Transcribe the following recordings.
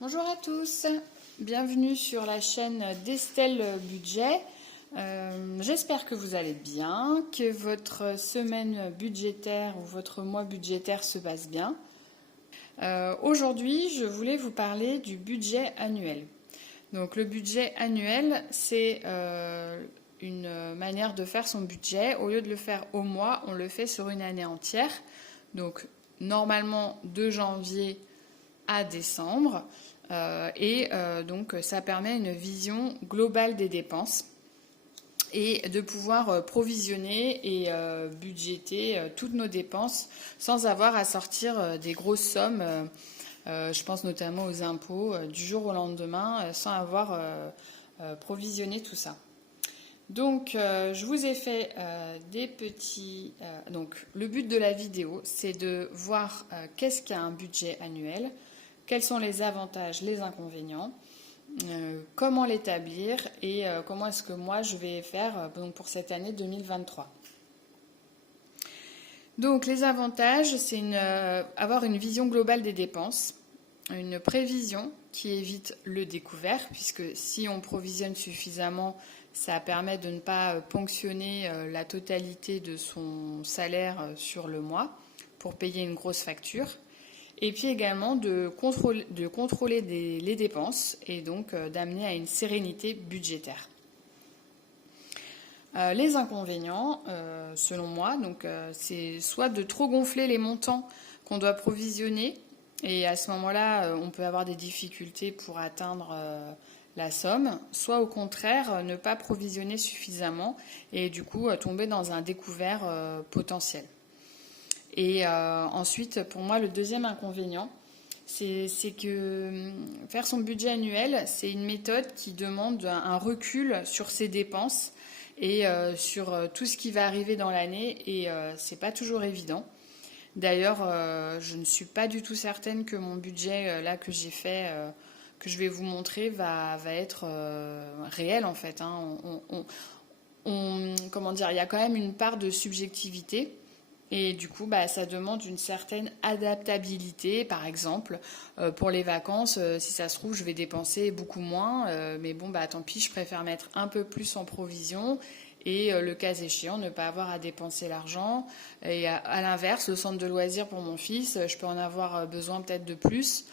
Bonjour à tous, bienvenue sur la chaîne d'Estelle Budget. J'espère que vous allez bien, que votre semaine budgétaire ou votre mois budgétaire se passe bien. Aujourd'hui, je voulais vous parler du budget annuel. Donc le budget annuel, c'est une manière de faire son budget. Au lieu de le faire au mois, on le fait sur une année entière. Donc normalement de janvier à décembre. Donc ça permet une vision globale des dépenses et de pouvoir provisionner et budgéter toutes nos dépenses sans avoir à sortir des grosses sommes. Je pense notamment aux impôts du jour au lendemain sans avoir provisionné tout ça. Donc, je vous ai fait des petits... donc, le but de la vidéo, c'est de voir qu'est-ce qu'un budget annuel, quels sont les avantages, les inconvénients, comment l'établir et comment est-ce que moi je vais faire donc pour cette année 2023. Donc, les avantages, c'est avoir une vision globale des dépenses, une prévision qui évite le découvert, puisque si on provisionne suffisamment, ça permet de ne pas ponctionner la totalité de son salaire sur le mois pour payer une grosse facture. Et puis également de contrôler les dépenses et donc d'amener à une sérénité budgétaire. Les inconvénients, selon moi, donc, c'est soit de trop gonfler les montants qu'on doit provisionner, et à ce moment-là, on peut avoir des difficultés pour atteindre la somme, soit au contraire, ne pas provisionner suffisamment et du coup tomber dans un découvert potentiel. Et ensuite, pour moi, le deuxième inconvénient, c'est que faire son budget annuel, c'est une méthode qui demande un recul sur ses dépenses et sur tout ce qui va arriver dans l'année, et c'est pas toujours évident. D'ailleurs, je ne suis pas du tout certaine que mon budget là que j'ai fait, que je vais vous montrer, va être réel en fait. Comment dire, il y a quand même une part de subjectivité. Et du coup, ça demande une certaine adaptabilité. Par exemple, pour les vacances, si ça se trouve, je vais dépenser beaucoup moins. Mais bon, tant pis, je préfère mettre un peu plus en provision et le cas échéant, ne pas avoir à dépenser l'argent. Et à l'inverse, le centre de loisirs pour mon fils, je peux en avoir besoin peut-être de plus,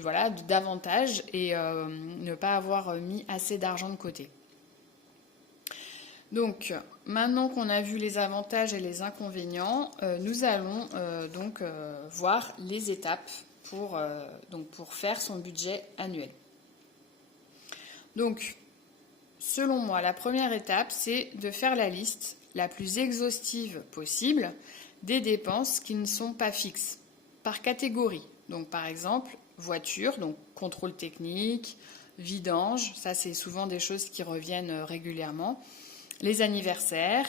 voilà, davantage, et ne pas avoir mis assez d'argent de côté. Donc, maintenant qu'on a vu les avantages et les inconvénients, nous allons donc voir les étapes pour faire son budget annuel. Donc, selon moi, la première étape, c'est de faire la liste la plus exhaustive possible des dépenses qui ne sont pas fixes, par catégorie. Donc, par exemple, voiture, donc contrôle technique, vidange, ça c'est souvent des choses qui reviennent régulièrement. Les anniversaires,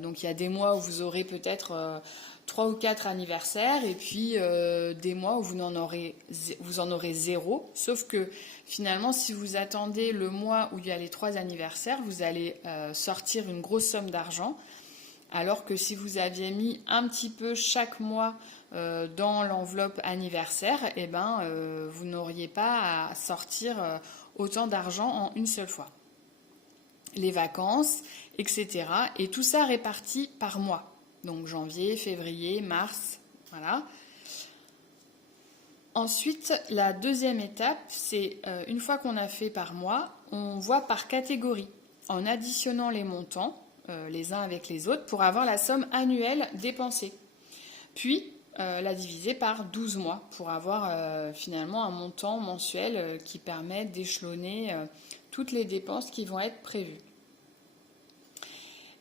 donc il y a des mois où vous aurez peut-être 3 ou 4 anniversaires, et puis des mois où vous en aurez 0, sauf que finalement si vous attendez le mois où il y a les 3 anniversaires, vous allez sortir une grosse somme d'argent, alors que si vous aviez mis un petit peu chaque mois dans l'enveloppe anniversaire, vous n'auriez pas à sortir autant d'argent en une seule fois. Les vacances, etc. Et tout ça réparti par mois. Donc janvier, février, mars, voilà. Ensuite, la deuxième étape, c'est une fois qu'on a fait par mois, on voit par catégorie, en additionnant les montants les uns avec les autres pour avoir la somme annuelle dépensée. Puis, la diviser par 12 mois pour avoir finalement un montant mensuel qui permet d'échelonner toutes les dépenses qui vont être prévues.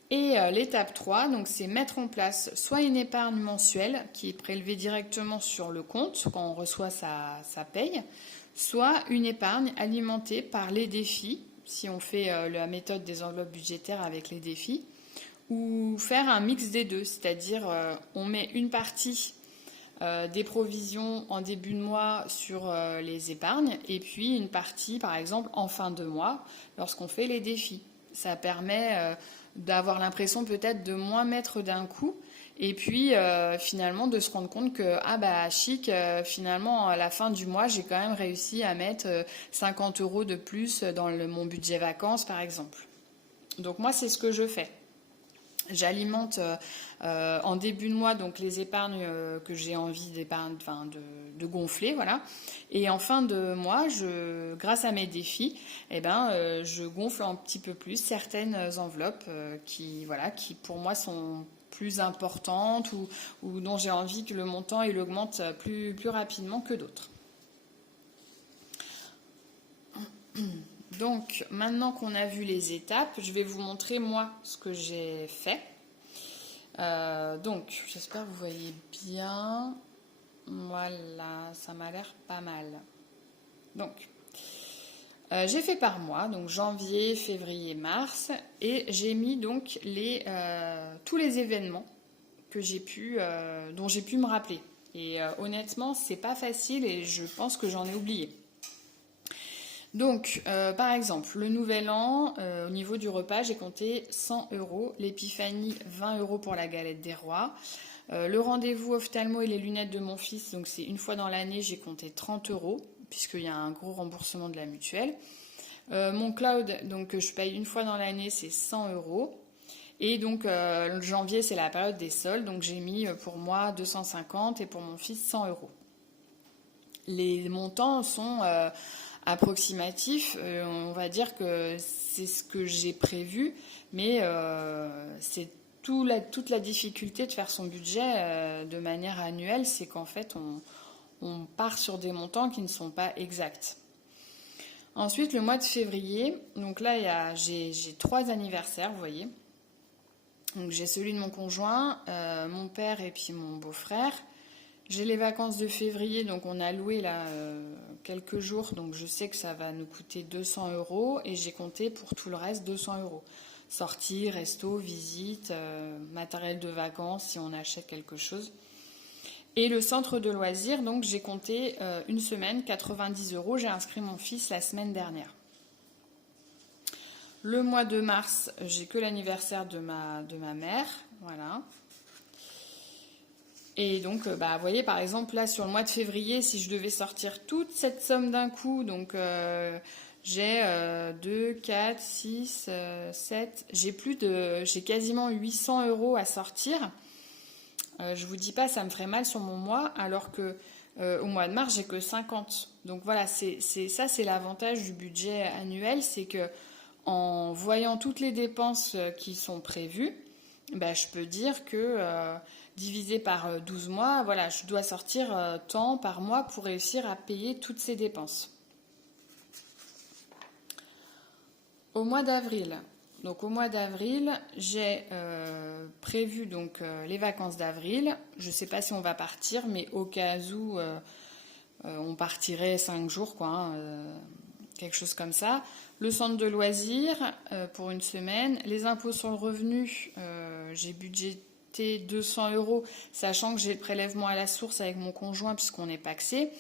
Et l'étape 3, donc, c'est mettre en place soit une épargne mensuelle qui est prélevée directement sur le compte quand on reçoit sa paye, soit une épargne alimentée par les défis, si on fait la méthode des enveloppes budgétaires avec les défis, ou faire un mix des deux, c'est-à-dire on met une partie des provisions en début de mois sur les épargnes, et puis une partie, par exemple, en fin de mois, lorsqu'on fait les défis. Ça permet d'avoir l'impression peut-être de moins mettre d'un coup Et puis finalement de se rendre compte que ah bah chic, finalement à la fin du mois j'ai quand même réussi à mettre 50 € de plus dans mon budget vacances par exemple. Donc moi c'est ce que je fais. J'alimente en début de mois donc les épargnes que j'ai envie d'épargner, enfin de gonfler, voilà. Et en fin de mois, grâce à mes défis, je gonfle un petit peu plus certaines enveloppes qui pour moi sont plus importantes ou dont j'ai envie que le montant il augmente plus rapidement que d'autres. Donc maintenant qu'on a vu les étapes, je vais vous montrer moi ce que j'ai fait. Donc j'espère que vous voyez bien. Voilà, ça m'a l'air pas mal. Donc j'ai fait par mois, donc janvier, février, mars, et j'ai mis donc tous les événements que dont j'ai pu me rappeler. Et honnêtement, c'est pas facile et je pense que j'en ai oublié. Donc, par exemple, le nouvel an, au niveau du repas, j'ai compté 100 €, l'épiphanie 20 € pour la galette des rois, le rendez-vous ophtalmo et les lunettes de mon fils, donc c'est une fois dans l'année, j'ai compté 30 €, puisqu'il y a un gros remboursement de la mutuelle. Mon cloud, donc je paye une fois dans l'année, c'est 100 €. Et donc, janvier, c'est la période des soldes, donc j'ai mis pour moi 250 et pour mon fils 100 €. Les montants sont approximatifs, on va dire que c'est ce que j'ai prévu, mais c'est toute la difficulté de faire son budget de manière annuelle, c'est qu'en fait on part sur des montants qui ne sont pas exacts. Ensuite, le mois de février, donc là j'ai 3 anniversaires, vous voyez. Donc j'ai celui de mon conjoint, mon père et puis mon beau-frère. J'ai les vacances de février, donc on a loué là quelques jours, donc je sais que ça va nous coûter 200 € et j'ai compté pour tout le reste 200 €. Sortie, resto, visite, matériel de vacances si on achète quelque chose. Et le centre de loisirs, donc j'ai compté une semaine, 90 €. J'ai inscrit mon fils la semaine dernière. Le mois de mars, j'ai que l'anniversaire de ma mère, voilà. Et donc, vous voyez, par exemple, là, sur le mois de février, si je devais sortir toute cette somme d'un coup, donc j'ai 2, 4, 6, 7, j'ai quasiment 800 € à sortir. Je vous dis pas, ça me ferait mal sur mon mois, alors que au mois de mars, j'ai que 50. Donc voilà, c'est l'avantage du budget annuel, c'est que en voyant toutes les dépenses qui sont prévues, je peux dire que divisé par 12 mois, voilà, je dois sortir tant par mois pour réussir à payer toutes ces dépenses. Au mois d'avril, j'ai prévu donc les vacances d'avril. Je ne sais pas si on va partir, mais au cas où on partirait 5 jours, quoi, quelque chose comme ça. Le centre de loisirs pour une semaine. Les impôts sur le revenu, j'ai budgété 200 €, sachant que j'ai le prélèvement à la source avec mon conjoint puisqu'on est pacsé.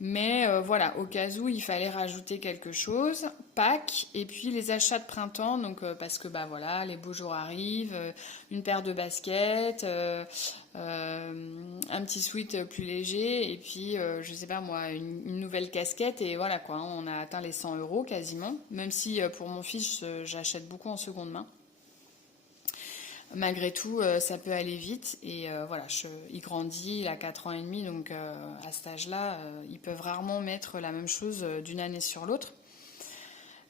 Mais voilà, au cas où il fallait rajouter quelque chose, Pâques, et puis les achats de printemps, donc parce que voilà, les beaux jours arrivent, une paire de baskets, un petit sweat plus léger, et puis je sais pas moi, une nouvelle casquette, et voilà quoi, on a atteint les 100 € quasiment, même si pour mon fils j'achète beaucoup en seconde main. Malgré tout, ça peut aller vite et voilà, il grandit, il a 4 ans et demi, donc à cet âge-là, ils peuvent rarement mettre la même chose d'une année sur l'autre.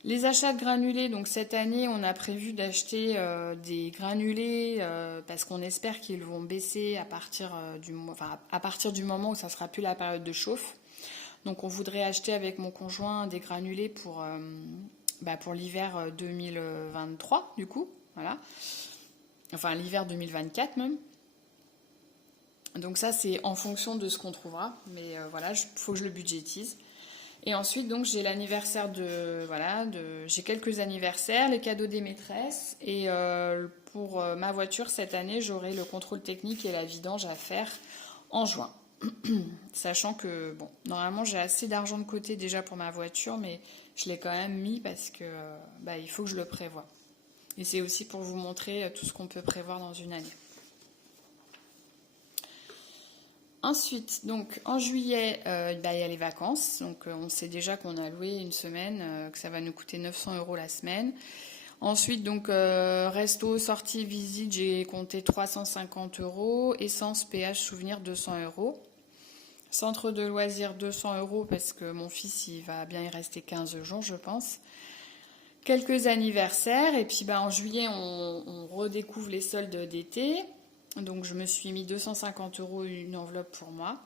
Les achats de granulés, donc cette année, on a prévu d'acheter des granulés parce qu'on espère qu'ils vont baisser à partir du moment où ça sera plus la période de chauffe. Donc on voudrait acheter avec mon conjoint des granulés pour l'hiver 2023, du coup, voilà. Enfin, l'hiver 2024 même. Donc ça, c'est en fonction de ce qu'on trouvera. Mais voilà, il faut que je le budgétise. Et ensuite, donc, j'ai l'anniversaire j'ai quelques anniversaires, les cadeaux des maîtresses. Et pour ma voiture, cette année, j'aurai le contrôle technique et la vidange à faire en juin. Sachant que, normalement, j'ai assez d'argent de côté déjà pour ma voiture, mais je l'ai quand même mis parce que il faut que je le prévoie. Et c'est aussi pour vous montrer tout ce qu'on peut prévoir dans une année. Ensuite, donc en juillet, il y a les vacances. Donc on sait déjà qu'on a loué une semaine, que ça va nous coûter 900 € la semaine. Ensuite, donc resto, sortie, visite, j'ai compté 350 €. Essence, péage, souvenir, 200 €. Centre de loisirs, 200 € parce que mon fils, il va bien y rester 15 jours, je pense. Quelques anniversaires. Et puis en juillet, on redécouvre les soldes d'été. Donc je me suis mis 250 € une enveloppe pour moi.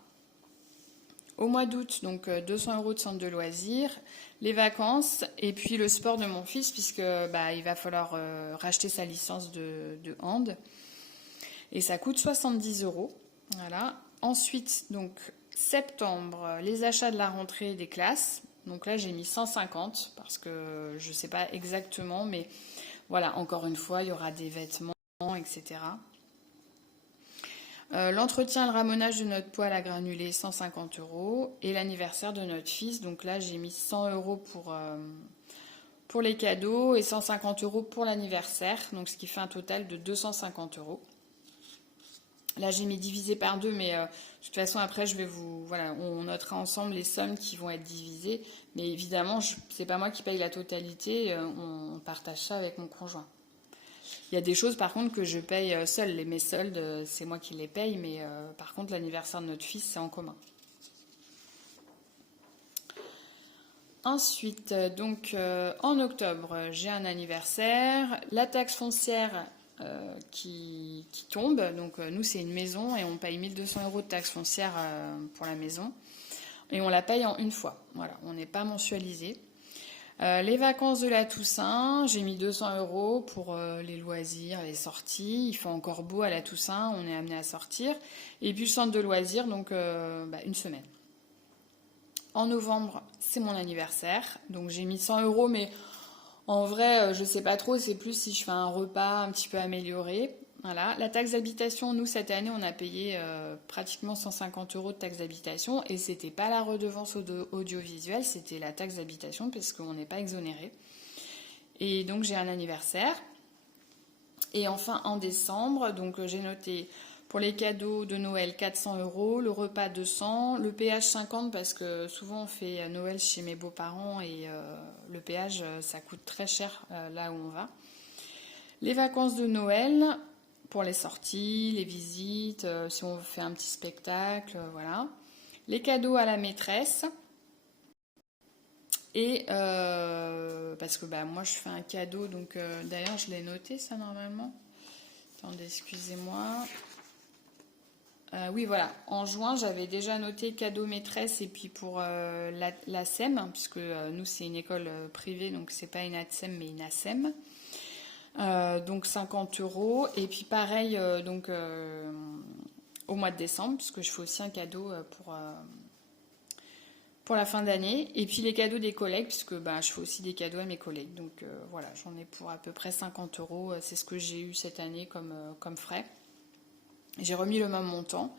Au mois d'août, donc 200 € de centre de loisirs, les vacances et puis le sport de mon fils puisque il va falloir racheter sa licence de hand et ça coûte 70 €. Voilà. Ensuite, donc septembre, les achats de la rentrée des classes. Donc là, j'ai mis 150 parce que je ne sais pas exactement, mais voilà, encore une fois, il y aura des vêtements, etc. L'entretien, le ramonage de notre poêle à granulés, 150 €. Et l'anniversaire de notre fils, donc là j'ai mis 100 € pour les cadeaux et 150 € pour l'anniversaire, donc ce qui fait un total de 250 €. Là j'ai mis divisé par 2, mais de toute façon après on notera ensemble les sommes qui vont être divisées. Mais évidemment, c'est pas moi qui paye la totalité, on partage ça avec mon conjoint. Il y a des choses par contre que je paye seule. Mes soldes, c'est moi qui les paye, mais par contre l'anniversaire de notre fils, c'est en commun. Ensuite, donc en octobre, j'ai un anniversaire. La taxe foncière qui tombe. Donc nous, c'est une maison et on paye 1200 € de taxe foncière pour la maison. Et on la paye en une fois. Voilà, on n'est pas mensualisé. Les vacances de la Toussaint, j'ai mis 200 € pour les loisirs, les sorties. Il fait encore beau à la Toussaint, on est amené à sortir. Et puis le centre de loisirs, donc une semaine. En novembre, c'est mon anniversaire, donc j'ai mis 100 €, mais en vrai, je sais pas trop, c'est plus si je fais un repas un petit peu amélioré. Voilà. La taxe d'habitation, nous, cette année, on a payé pratiquement 150 € de taxe d'habitation et c'était pas la redevance audiovisuelle, c'était la taxe d'habitation parce qu'on n'est pas exonéré. Et donc, j'ai un anniversaire. Et enfin, en décembre, donc j'ai noté pour les cadeaux de Noël 400 €, le repas 200, le péage 50 parce que souvent on fait Noël chez mes beaux-parents et le péage, ça coûte très cher là où on va. Les vacances de Noël, pour les sorties, les visites, si on fait un petit spectacle, voilà. Les cadeaux à la maîtresse. Et parce que moi je fais un cadeau, donc d'ailleurs je l'ai noté ça normalement. Attendez, excusez-moi. Oui, voilà. En juin, j'avais déjà noté cadeau maîtresse et puis pour la SEM, puisque nous c'est une école privée, donc c'est pas une ATSEM mais une ASEM. Donc 50 €. Et puis pareil, au mois de décembre, puisque je fais aussi un cadeau pour la fin d'année. Et puis les cadeaux des collègues, puisque je fais aussi des cadeaux à mes collègues. Donc voilà, j'en ai pour à peu près 50 €. C'est ce que j'ai eu cette année comme frais. J'ai remis le même montant.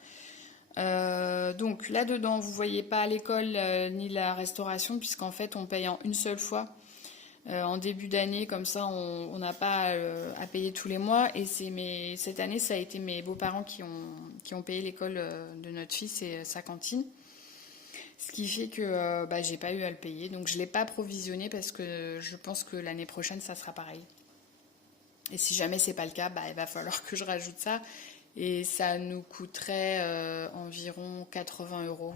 Donc là-dedans, vous voyez pas l'école ni la restauration, puisqu'en fait, on paye en une seule fois. En début d'année, comme ça, on n'a pas à payer tous les mois. Et cette année, ça a été mes beaux-parents qui ont payé l'école de notre fils et sa cantine. Ce qui fait que j'ai pas eu à le payer. Donc je l'ai pas provisionné parce que je pense que l'année prochaine, ça sera pareil. Et si jamais c'est pas le cas, il va falloir que je rajoute ça. Et ça nous coûterait environ 80 €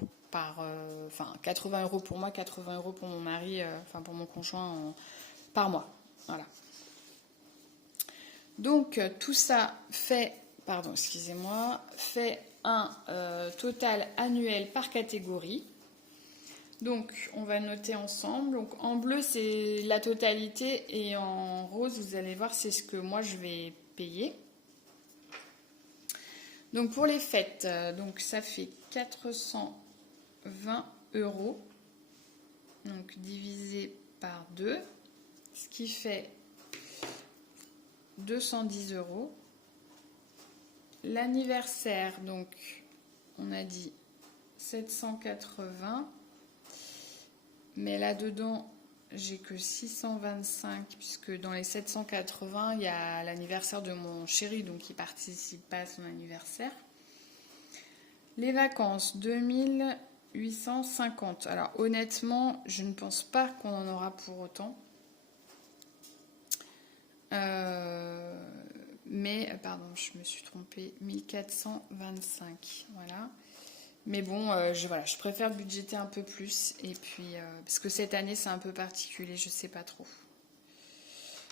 80 € pour moi, 80 € pour mon mari, pour mon conjoint par mois. Voilà. Donc tout ça fait un total annuel par catégorie. Donc on va noter ensemble. Donc en bleu c'est la totalité et en rose vous allez voir c'est ce que moi je vais payer. Donc pour les fêtes, donc ça fait 420 €, donc divisé par 2, ce qui fait 210 €. L'anniversaire, donc on a dit 780, mais là-dedans j'ai que 625 puisque dans les 780 il y a l'anniversaire de mon chéri, donc il participe pas à son anniversaire. Les vacances, 2850. Alors honnêtement, je ne pense pas qu'on en aura pour autant. Mais, pardon, je me suis trompée, 1425, voilà. Mais bon, voilà, je préfère budgéter un peu plus. Et puis, parce que cette année, c'est un peu particulier, je sais pas trop.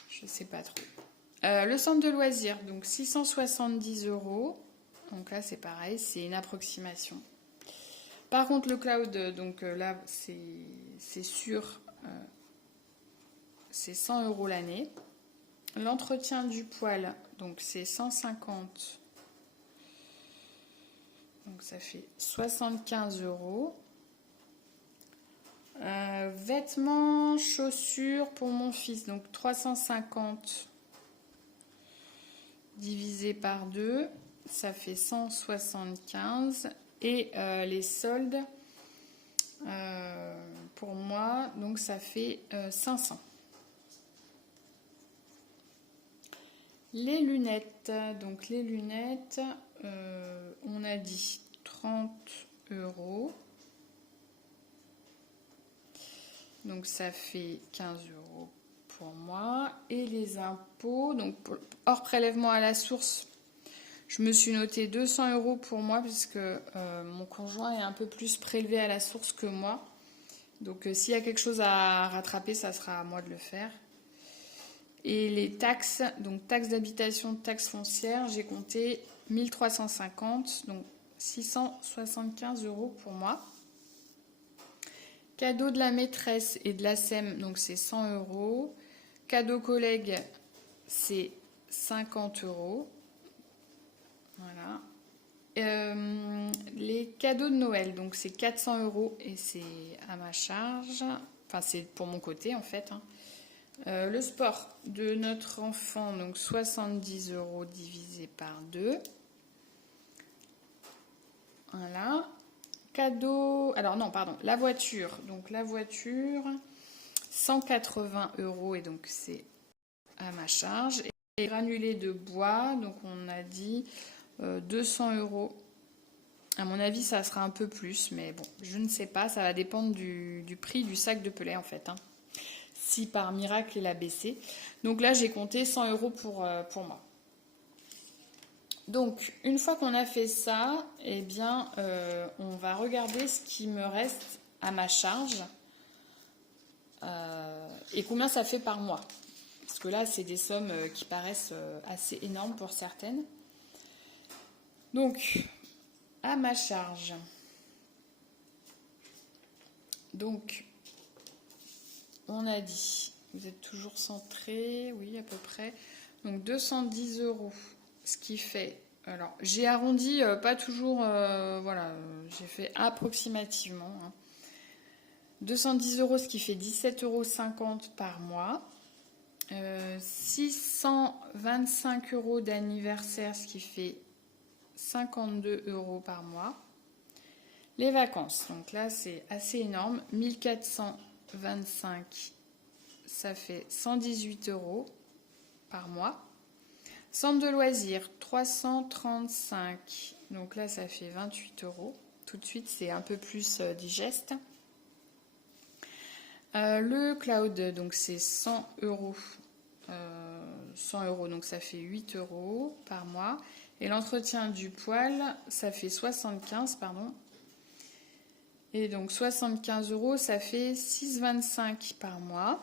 Je sais pas trop. Le centre de loisirs, donc 670 €. Donc là, c'est pareil, c'est une approximation. Par contre, le cloud, donc là, c'est sûr, c'est 100 € l'année. L'entretien du poil, donc c'est 150. Donc ça fait 75 €. Vêtements, chaussures pour mon fils, donc 350 divisé par 2, ça fait 175. Et les soldes, pour moi, donc ça fait 500. Les lunettes, donc les lunettes, on a dit 30 €. Donc ça fait 15 € pour moi. Et les impôts, donc hors prélèvement à la source, je me suis noté 200 € pour moi puisque mon conjoint est un peu plus prélevé à la source que moi. Donc s'il y a quelque chose à rattraper, ça sera à moi de le faire. Et les taxes, donc taxes d'habitation, taxes foncières, j'ai compté 1350, donc 675 € pour moi. Cadeau de la maîtresse et de la SEM, donc c'est 100 €. Cadeau collègue, c'est 50 €. Voilà. Les cadeaux de Noël, donc c'est 400 € et c'est à ma charge. Enfin, c'est pour mon côté en fait. Le sport de notre enfant, donc 70 € divisé par 2. Voilà. Cadeau. Alors non, pardon, la voiture. Donc la voiture, 180 € et donc c'est à ma charge. Et granulés de bois, donc on a dit 200 €. À mon avis, ça sera un peu plus, mais bon, je ne sais pas. Ça va dépendre du prix du sac de Pelé en fait. Si par miracle il a baissé. Donc là, j'ai compté 100 € pour moi. Donc, une fois qu'on a fait ça, eh bien, on va regarder ce qui me reste à ma charge et combien ça fait par mois. Parce que là, c'est des sommes qui paraissent assez énormes pour certaines. Donc, à ma charge. Donc, on a dit, vous êtes toujours centré, oui, à peu près. Donc, 210 €. Ce qui fait, alors j'ai arrondi, pas toujours, voilà, j'ai fait approximativement. 210 €, ce qui fait 17,50 € par mois. 625 € d'anniversaire, ce qui fait 52 € par mois. Les vacances, donc là c'est assez énorme, 1425, ça fait 118 € par mois. Centre de loisirs, 335. Donc là, ça fait 28 €. Tout de suite, c'est un peu plus digeste. Le cloud, donc c'est 100 €. 100 €, donc ça fait 8 € par mois. Et l'entretien du poil, ça fait 75, pardon. Et donc 75 €, ça fait 6,25 € par mois.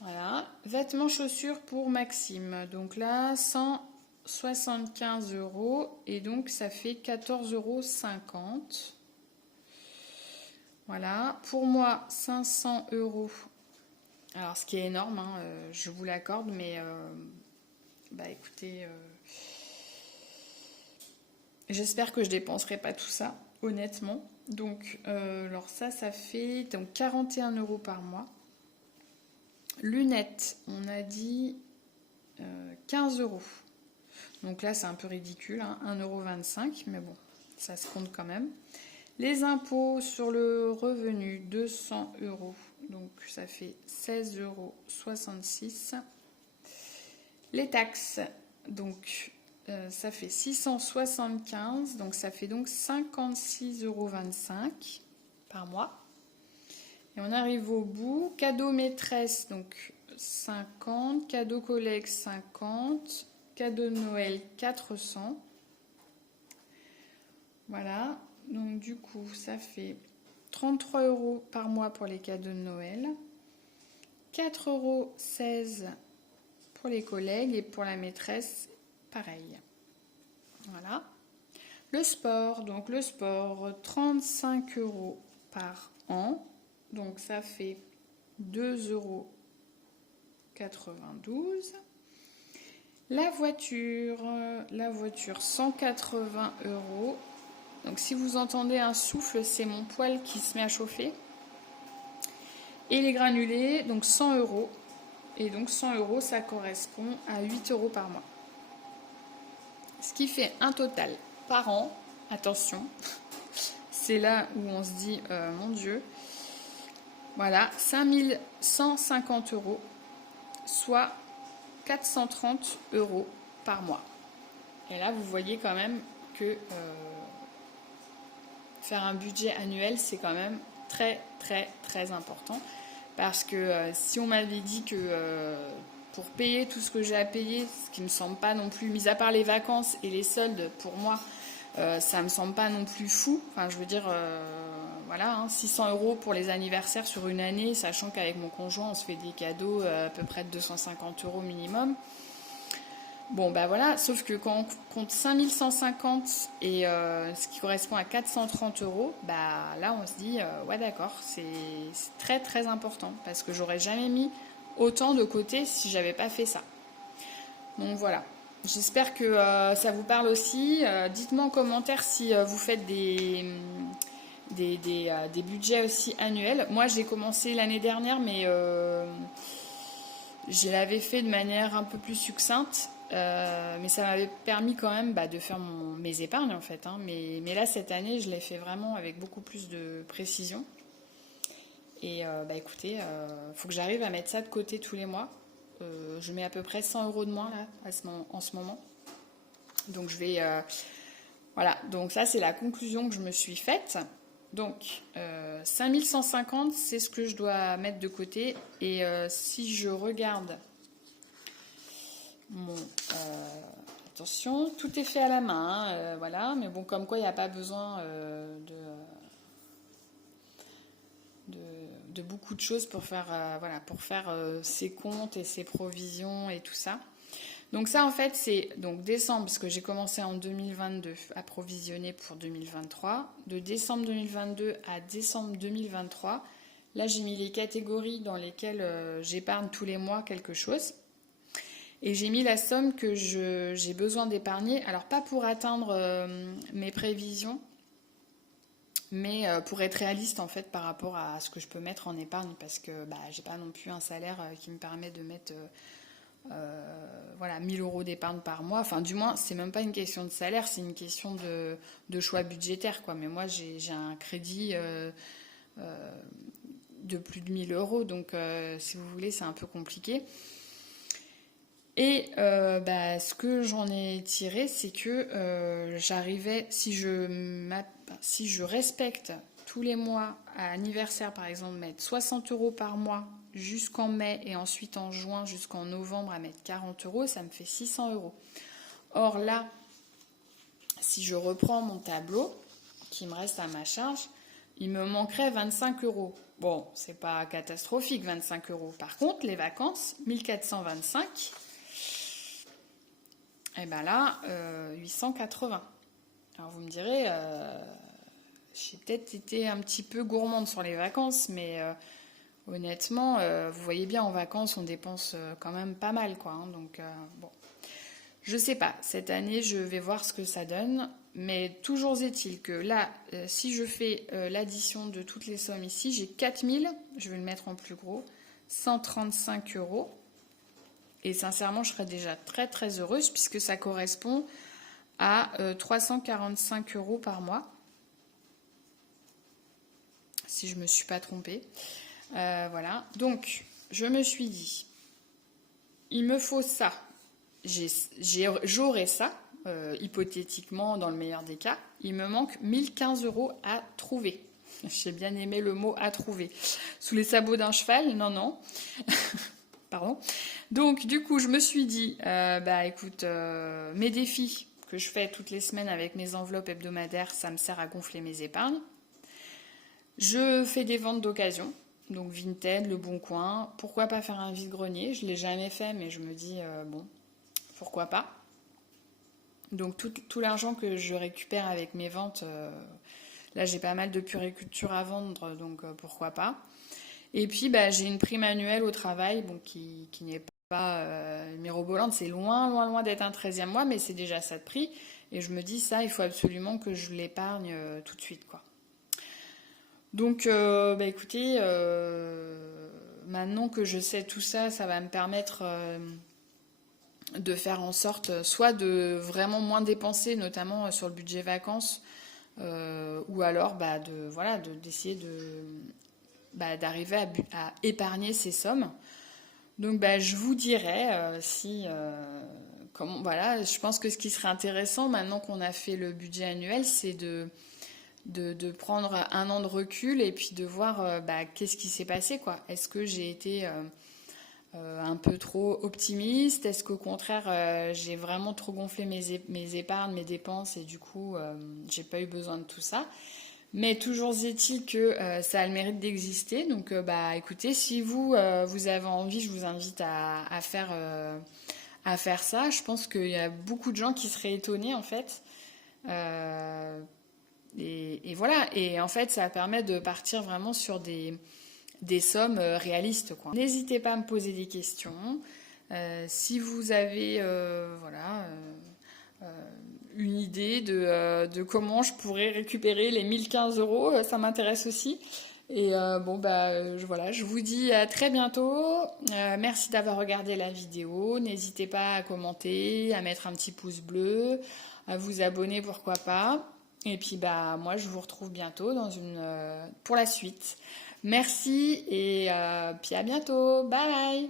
Voilà, vêtements, chaussures pour Maxime. Donc là, 175 € et donc ça fait 14,50 €. Voilà, pour moi, 500 €. Alors, ce qui est énorme, je vous l'accorde, mais bah écoutez, j'espère que je dépenserai pas tout ça, honnêtement. Donc, alors ça fait donc 41 € par mois. Lunettes, on a dit 15 €. Donc là, c'est un peu ridicule, 1,25 €, mais bon, ça se compte quand même. Les impôts sur le revenu, 200 €. Donc ça fait 16,66 €. Les taxes, donc ça fait 675, donc ça fait donc 56,25 € par mois. Et on arrive au bout. Cadeau maîtresse, donc 50. Cadeau collègue, 50. Cadeau de Noël, 400. Voilà. Donc du coup, ça fait 33 € par mois pour les cadeaux de Noël. 4,16 € pour les collègues et pour la maîtresse, pareil. Voilà. Le sport, donc le sport, 35 € par an. Donc ça fait 2,92 €. La voiture, 180 €. Donc si vous entendez un souffle, c'est mon poêle qui se met à chauffer. Et les granulés, donc 100 €. Et donc 100 €, ça correspond à 8 € par mois. Ce qui fait un total par an, attention, c'est là où on se dit, mon Dieu, voilà, 5 150 €, soit 430 € par mois. Et là, vous voyez quand même que faire un budget annuel, c'est quand même très, très, très important. Parce que si on m'avait dit que pour payer tout ce que j'ai à payer, ce qui ne me semble pas non plus, mis à part les vacances et les soldes, pour moi, ça ne me semble pas non plus fou. Enfin, je veux dire, voilà, 600 € pour les anniversaires sur une année, sachant qu'avec mon conjoint, on se fait des cadeaux à peu près de 250 € minimum. Bon, bah voilà, sauf que quand on compte 5150 et ce qui correspond à 430 €, bah là, on se dit, ouais, d'accord, c'est très très important parce que j'aurais jamais mis autant de côté si j'avais pas fait ça. Donc voilà. J'espère que ça vous parle aussi. Dites-moi en commentaire si vous faites des budgets aussi annuels. Moi, j'ai commencé l'année dernière, mais je l'avais fait de manière un peu plus succincte. Mais ça m'avait permis quand même de faire mes épargnes en fait. Mais là, cette année, je l'ai fait vraiment avec beaucoup plus de précision. Et écoutez, faut que j'arrive à mettre ça de côté tous les mois. Je mets à peu près 100 € de moins là, en ce moment. Donc je vais... voilà, donc ça c'est la conclusion que je me suis faite. Donc 5150, c'est ce que je dois mettre de côté. Et si je regarde mon... attention, tout est fait à la main, voilà. Mais bon, comme quoi il n'y a pas besoin de beaucoup de choses pour faire, ses comptes et ses provisions et tout ça. Donc ça en fait c'est donc décembre, parce que j'ai commencé en 2022 à provisionner pour 2023. De décembre 2022 à décembre 2023, là j'ai mis les catégories dans lesquelles j'épargne tous les mois quelque chose. Et j'ai mis la somme que j'ai besoin d'épargner, alors pas pour atteindre mes prévisions, mais pour être réaliste en fait par rapport à ce que je peux mettre en épargne, parce que j'ai pas non plus un salaire qui me permet de mettre 1000 € d'épargne par mois. Enfin, du moins, c'est même pas une question de salaire, c'est une question de choix budgétaire, quoi. Mais moi, j'ai un crédit de plus de 1000 €, donc si vous voulez, c'est un peu compliqué. Et ce que j'en ai tiré, c'est que j'arrivais, si je respecte tous les mois à anniversaire, par exemple, mettre 60 € par mois jusqu'en mai et ensuite en juin jusqu'en novembre à mettre 40 €, ça me fait 600 €. Or là, si je reprends mon tableau qui me reste à ma charge, il me manquerait 25 €. Bon, c'est pas catastrophique 25 €. Par contre, les vacances, 1425. Et bien là, 880. Alors vous me direz, j'ai peut-être été un petit peu gourmande sur les vacances, mais honnêtement, vous voyez bien, en vacances, on dépense quand même pas mal, quoi. Donc bon, je sais pas. Cette année, je vais voir ce que ça donne. Mais toujours est-il que là, si je fais l'addition de toutes les sommes ici, j'ai 4000, je vais le mettre en plus gros, 135 €. Et sincèrement, je serais déjà très très heureuse puisque ça correspond à 345 € par mois. Si je ne me suis pas trompée. Voilà. Donc, je me suis dit, il me faut ça. J'aurai ça. hypothétiquement, dans le meilleur des cas, il me manque 1015 € à trouver. J'ai bien aimé le mot à trouver. Sous les sabots d'un cheval, non, non. Pardon. Donc, du coup, je me suis dit, écoute, mes défis que je fais toutes les semaines avec mes enveloppes hebdomadaires, ça me sert à gonfler mes épargnes. Je fais des ventes d'occasion, donc Vinted, Le Bon Coin. Pourquoi pas faire un vide-grenier? Je ne l'ai jamais fait, mais je me dis, pourquoi pas. Donc, tout l'argent que je récupère avec mes ventes, là, j'ai pas mal de puriculture à vendre, donc pourquoi pas. Et puis, j'ai une prime annuelle au travail, qui n'est pas mirobolante. C'est loin, loin, loin d'être un 13e mois, mais c'est déjà ça de prix. Et je me dis, ça, il faut absolument que je l'épargne tout de suite, quoi. Donc, écoutez, maintenant que je sais tout ça, ça va me permettre de faire en sorte soit de vraiment moins dépenser, notamment sur le budget vacances, ou alors d'essayer d'arriver à épargner ces sommes. Donc je vous dirai je pense que ce qui serait intéressant maintenant qu'on a fait le budget annuel, c'est de prendre un an de recul et puis de voir qu'est-ce qui s'est passé, quoi. Est-ce que j'ai été un peu trop optimiste? Est-ce qu'au contraire j'ai vraiment trop gonflé mes épargnes, mes dépenses et du coup j'ai pas eu besoin de tout ça? Mais toujours est-il que ça a le mérite d'exister. Donc, écoutez, si vous avez envie, je vous invite à faire ça. Je pense qu'il y a beaucoup de gens qui seraient étonnés, en fait. Et voilà. Et en fait, ça permet de partir vraiment sur des sommes réalistes, quoi. N'hésitez pas à me poser des questions. Si vous avez, une idée de comment je pourrais récupérer les 1015 €, ça m'intéresse aussi. Et je vous dis à très bientôt. Merci d'avoir regardé la vidéo. N'hésitez pas à commenter, à mettre un petit pouce bleu, à vous abonner, pourquoi pas. Et puis moi je vous retrouve bientôt pour la suite. Merci et puis à bientôt. Bye.